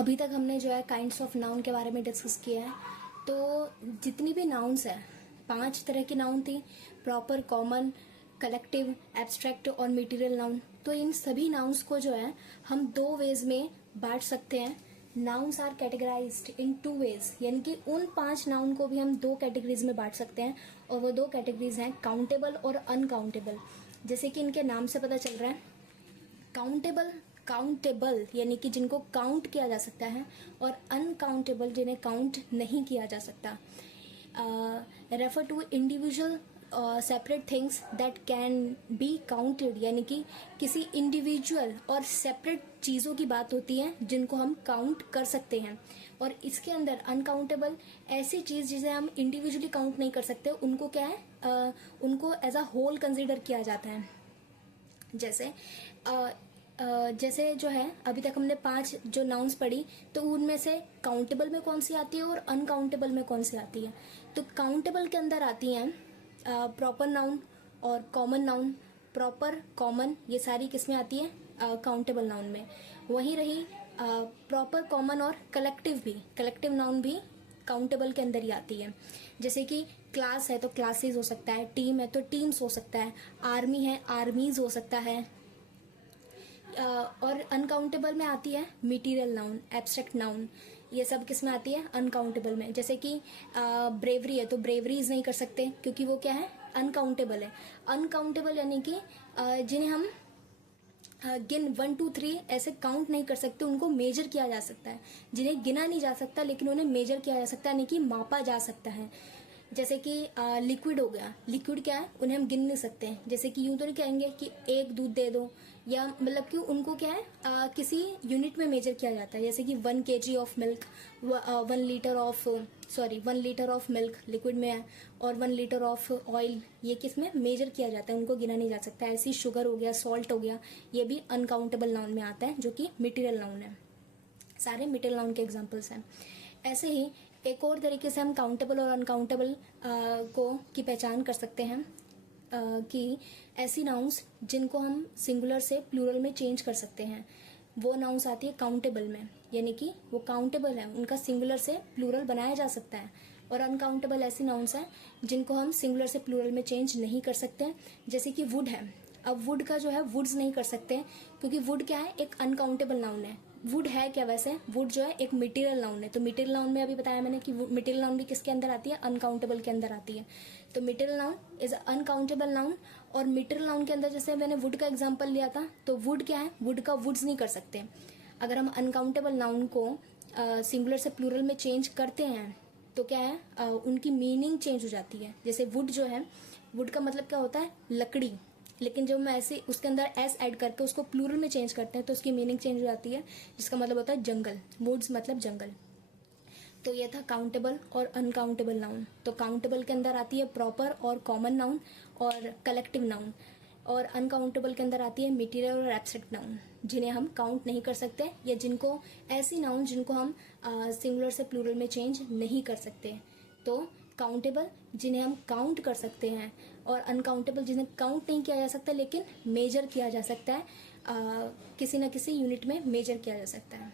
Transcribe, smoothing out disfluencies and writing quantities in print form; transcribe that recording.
अभी तक हमने जो है काइंड्स ऑफ नाउन के बारे में डिस्कस किया है। तो जितनी भी नाउन्स है, 5 तरह की नाउन थी: प्रॉपर, कॉमन, कलेक्टिव, एब्स्ट्रैक्ट और मटेरियल नाउन। तो इन सभी नाउन्स को जो है हम 2 वेज में बांट सकते हैं। Nouns are categorised in 2 ways, यानी कि उन 5 नाउन को भी हम 2 कैटेगरीज में बांट सकते हैं, और वो 2 कैटेगरीज हैं काउंटेबल और अनकाउंटेबल। जैसे कि इनके नाम से पता चल रहा है, काउंटेबल यानी कि जिनको काउंट किया जा सकता है, और अनकाउंटेबल जिन्हें काउंट नहीं किया जा सकता। Refer to individual separate things that can be counted, यानी कि किसी इंडिविजुअल और सेपरेट चीज़ों की बात होती है जिनको हम काउंट कर सकते हैं। और इसके अंदर अनकाउंटेबल ऐसी चीज़ जिसे हम इंडिविजुअली काउंट नहीं कर सकते, उनको क्या है, उनको एज अ होल कंसिडर किया जाता है। जैसे जो है अभी तक हमने 5 जो नाउन्स पढ़ी, तो उनमें से काउंटेबल में कौन सी आती है और अनकाउंटेबल में कौन सी आती है। तो काउंटेबल के अंदर आती हैं प्रॉपर नाउन और कॉमन नाउन। प्रॉपर, कॉमन, ये सारी किसमें आती है, काउंटेबल नाउन में। वहीं रही प्रॉपर, कॉमन और कलेक्टिव नाउन भी काउंटेबल के अंदर ही आती है। जैसे कि क्लास है तो क्लासेस हो सकता है, टीम है तो टीम्स हो सकता है, आर्मी है आर्मीज हो सकता है। और अनकाउंटेबल में आती है मटेरियल नाउन, एब्स्ट्रैक्ट नाउन। ये सब किस में आती है, अनकाउंटेबल में। जैसे कि ब्रेवरी है तो ब्रेवरीज नहीं कर सकते, क्योंकि वो क्या है, अनकाउंटेबल है। अनकाउंटेबल यानी कि जिन्हें हम गिन 1 2 3 ऐसे काउंट नहीं कर सकते, उनको मेजर किया जा सकता है। जिन्हें गिना नहीं जा सकता लेकिन उन्हें मेजर किया जा सकता है, यानी कि मापा जा सकता है। जैसे कि लिक्विड हो गया, लिक्विड क्या है, उन्हें हम गिन नहीं सकते। जैसे कि यूं तो नहीं कहेंगे कि एक दूध दे दो, या मतलब कि उनको क्या है, किसी यूनिट में मेजर किया जाता है। जैसे कि 1 kg of milk, 1 litre of milk liquid में है, और 1 लीटर ऑफ ऑयल, ये किस में मेजर किया जाता है, उनको गिना नहीं जा सकता। ऐसी शुगर हो गया, सॉल्ट हो गया, ये भी अनकाउंटेबल नाउन में आता है, जो कि मटेरियल नाउन है। सारे मटेरियल नाउन के एग्जाम्पल्स हैं। ऐसे ही एक और तरीके से हम काउंटेबल और अनकाउंटेबल की पहचान कर सकते हैं, कि ऐसी नाउन्स जिनको हम सिंगुलर से प्लूरल में चेंज कर सकते हैं, वो नाउन्स आती है काउंटेबल में, यानी कि वो काउंटेबल है, उनका सिंगुलर से प्लूरल बनाया जा सकता है। और अनकाउंटेबल ऐसी नाउन्स हैं जिनको हम सिंगुलर से प्लूरल में चेंज नहीं कर सकते। जैसे कि वुड है, अब वुड का जो है वुड्स नहीं कर सकते, क्योंकि वुड क्या है, एक अनकाउंटेबल नाउन है। वुड है क्या, वैसे वुड जो है एक मटेरियल नाउन है। तो मटेरियल नाउन में अभी बताया मैंने कि मटेरियल नाउन भी किसके अंदर आती है, अनकाउंटेबल के अंदर आती है। तो material noun is uncountable noun. और मटेरियल नाउन के अंदर जैसे मैंने वुड का एग्जांपल लिया था, तो वुड क्या है, वुड का वुड्स नहीं कर सकते। अगर हम अनकाउंटेबल नाउन को सिंगुलर से प्लूरल में चेंज करते हैं तो क्या है, उनकी मीनिंग चेंज हो जाती है। जैसे वुड जो है, वुड का मतलब क्या होता है, लकड़ी, लेकिन जब हम ऐसे उसके अंदर एस ऐड करके उसको प्लूरल में चेंज करते हैं तो उसकी मीनिंग चेंज हो जाती है, जिसका मतलब होता है जंगल। वुड्स मतलब जंगल। तो ये था काउंटेबल और अनकाउंटेबल नाउन। तो काउंटेबल के अंदर आती है प्रॉपर और कॉमन नाउन और कलेक्टिव नाउन, और अनकाउंटेबल के अंदर आती है मटेरियल और एब्स्ट्रैक्ट नाउन, जिन्हें हम काउंट नहीं कर सकते, या जिनको ऐसी नाउन जिनको हम सिंगुलर से प्लूरल में चेंज नहीं कर सकते। तो काउंटेबल जिन्हें हम काउंट कर सकते हैं, और अनकाउंटेबल जिन्हें काउंट नहीं किया जा सकता लेकिन मेजर किया जा सकता है, किसी न किसी यूनिट में मेजर किया जा सकता है।